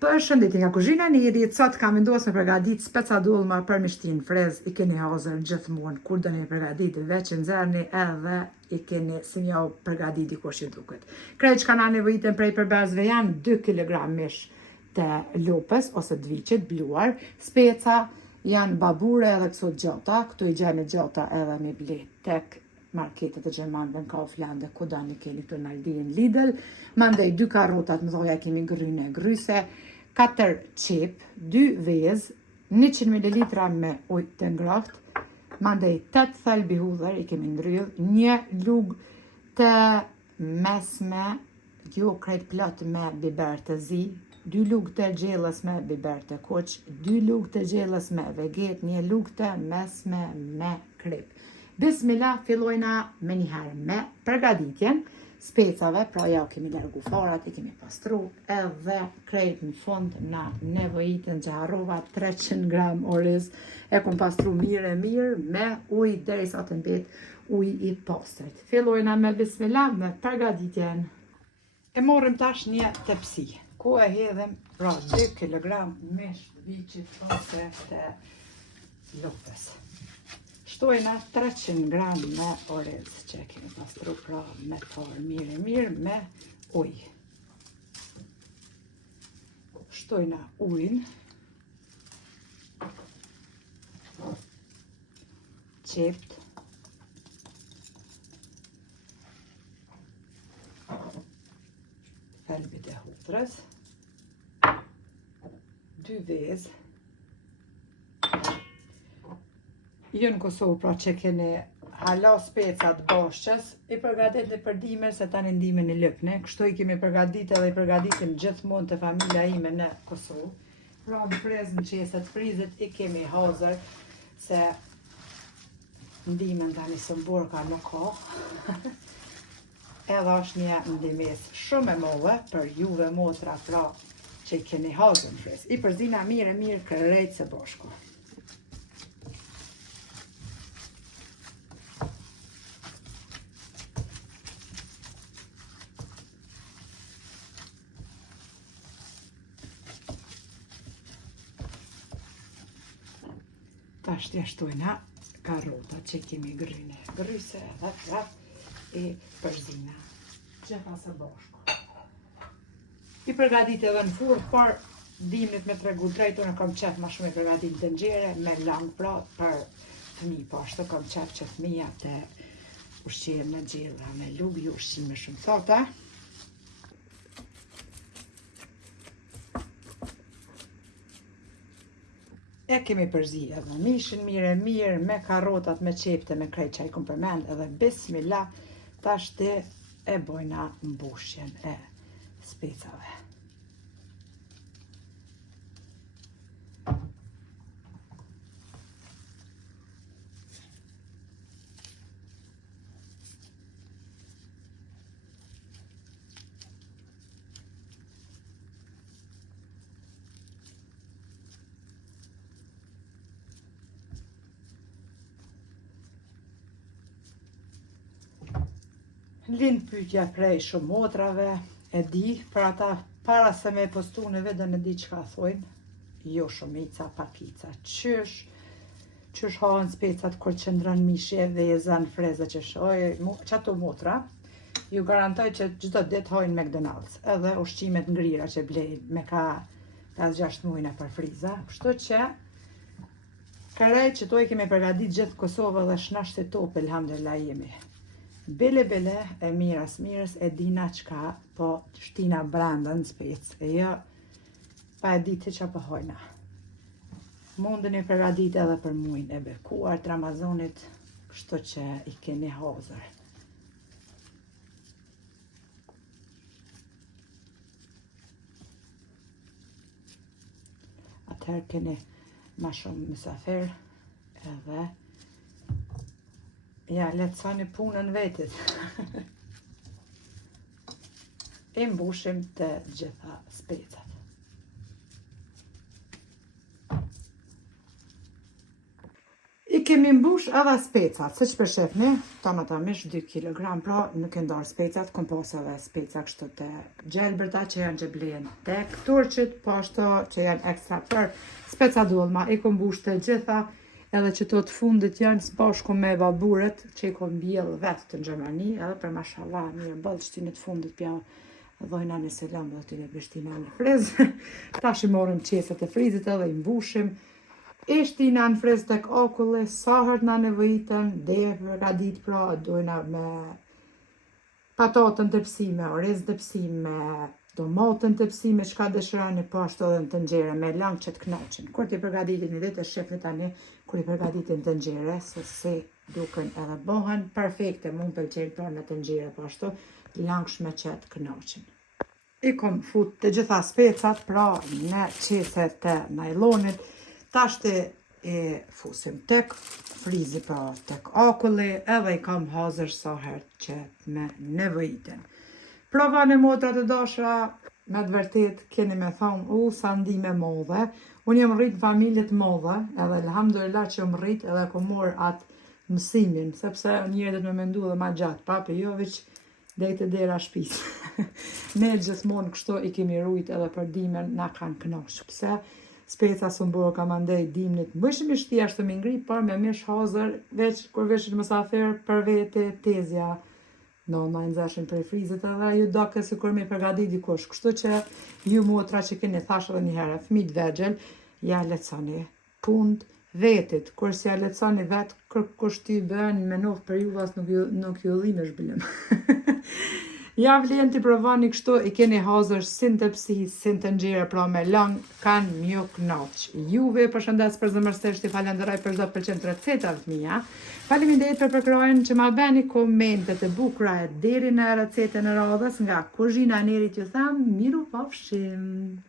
Përshëndetje nga kuzhina e Nirit, sot kam vendosur me përgatit specadullma për mishtin frez, I keni hazër gjithmonë kur do një përgatit veç nxerrni edhe I keni si mjau përgatit dikush që duket. Krejt që kanë nevojitën prej përbërzve janë 2 kg mish të lopës ose dviqit bluar, speca janë babure edhe këso gjata, këtu I gjeni gjata edhe me ble tek marketet e Gjermanëve në Kaufland, ku dani keni këtu në Aldi në Lidl, mandej 2 karrotat më thoja kemi gryne gryse, 4 qep, 2 vez, 100 ml me ujë të ngrohtë, mandej 8 thelbi hudhër I kemi ndryll, 1 lugë të mesme, jo krejt plot me biber të zi, 2 lugë të gjellës me biber të kuq, 2 lugë të gjellës me veget, 1 lugë të mesme me krip. Bismillah, fillojna me njëherë me përgatitjen specave, pra ja kemi largu farat, I kemi pastru, edhe krejt në fund na nevojitën që harrova 300 gram oriz, e kom pastru mirë me ujë derisa të mbet ujë I pastrit. Fillojna me bismillah me përgatitjen. E morrim tash një tepsi, ku e hedhem pra 2 kg mish dviqit ose të lopës. Shtojna 300 gram me oriz që kemi pastru pra me parë mirë me ujë. Shtojna ujën, qept, thelbit e hudhrës, 2 vezë, jo në Kosovë pra që keni hala specat bashqës, I përgatit në përdimer se tani ndimin I lëpne, kështu I kemi përgatit edhe I përgatitim gjithmonë të familja ime në Kosovë. Pra në frez në qeset frizit I kemi hazër se ndimin tani së mburka nuk ka. Edhe është një ndimes shumë e modhe për juve motra pra që I keni hazër në frez. I përzina mirë kërrejt se bashku. Tash t'ja shtojna karrotat që kemi gryne gryse edhe prap I përzina gjitha së bashku. I përgatit edhe në furrë, par dimnit me tregu drejt, unë kam qef ma shumë I përgatit të nxere me lang pra për fëmi, po ashtu kam qef që fëmija të ushqim në gjella me lugë, ju ushqime shumë thota. E kemi përzi edhe mishin mirë me karrotat, me qepte, me krejt që I kom përmend edhe bismillah, tash të e bojna mbushjen e specave. Lind pyetja prej shumë motrave, e di, për ata para se me postu në vedën e di çka thojnë, jo shumica, pakica, qysh hahen specat kur qëndron mishi e veza në freza që shoj, qato motra, ju garantoj që çdo ditë hajnë McDonald's, edhe ushqimet ngrira që blejnë me ka 5-6 muajna për friza, kështu që kërrej që to I kemi përgatit gjithë Kosovë dhe shnasht e top, elhamdulillah jemi. Bele e mirës e dina qka po shtina branda në spec, e jo pa e ditë që po hojna. Mundën I përgatit edhe për muajin e bekuar të Ramazonit, kështu që I keni hazër. Atëherë keni ma shumë mysafir edhe ja, letësoni punën vetit. I mbushim të gjitha specat. I I kemi mbush edhe specat, siç po shihni, tamamisht 2 kg, pra nuk e ndar specat, kom pas edhe speca kështu të gjelbërta që janë që blehen tek turqit, po ashtu që janë ekstra për specadolma. I kom mbush të gjitha, edhe që të fundit janë së bashku me baburet që i kom bjell vetë të në Gjermani, edhe për mashallah mirë bëllë shtinit fundit pja dhojna në selam dhe të në bishtina në friz. Tash i morim qeset e frizit edhe i mbushim. Ishtina në friz tek okulli, sa herë na nevojitën, dhe përgadit pra, dojna me patatën të pësime, oriz të pësime, tomatën të pësime, çka dëshirani, po ashtu edhe në tenxhere, me lang që të knaqin. Kur t'i përgaditin një ditë, shifni tani, kur i përgaditin tenxhere, se si duken edhe bohen perfekte, mund pëlqejnë pra në tenxhere, po ashtu, langshme që të knaqin. I kom fut të gjitha specat, pra në qeset të najlonit, tashti e fusim tek frizi, pra tek akulli, edhe i kam hazër sa herë që me nevojiten. Prova në motra të dashra, me të vërtet keni me thonë, sa ndime modhe, unë jam rrit familjet modhe, edhe elhamdulillah që jam rrit edhe ku mor atë mësimin, sepse njerëzit me mendu dhe ma gjatë, papi jo veç dejtë dera shpis. Ne gjithmonë kështu i kemi rujt edhe për dimen na kanë kënaqur. Pse? Speca së mbërë ka mandej dimnit, bëshim i shtjeshtë të më ngri, par me mish hazër, veç kur veshit mësafer për vete tezja. No, ma nëzashin për frizit edhe ju doke si kur me përgadit dikush. Kështu që ju motra që keni thash edhe një herë, fëmijët vegjel, ja leconi punt vetit. Kur si ja leconi vetë, kërkush ty bën me nofë për ju vas nuk ju dhinë është bëllim. Ja vlen t'i provani kështu, i keni hazër sin të pësi, sin të nxjerë, pra me lang, kanë mjo knaq. Juve përshëndes për zëmërsisht, i falenderoj për çdo pëlqim të recetave të mia. Faleminderit për përkrojën që ma beni komentet e bukura deri në recetën e radhës nga Kuzhina e Nerit, ju them miru pafshim.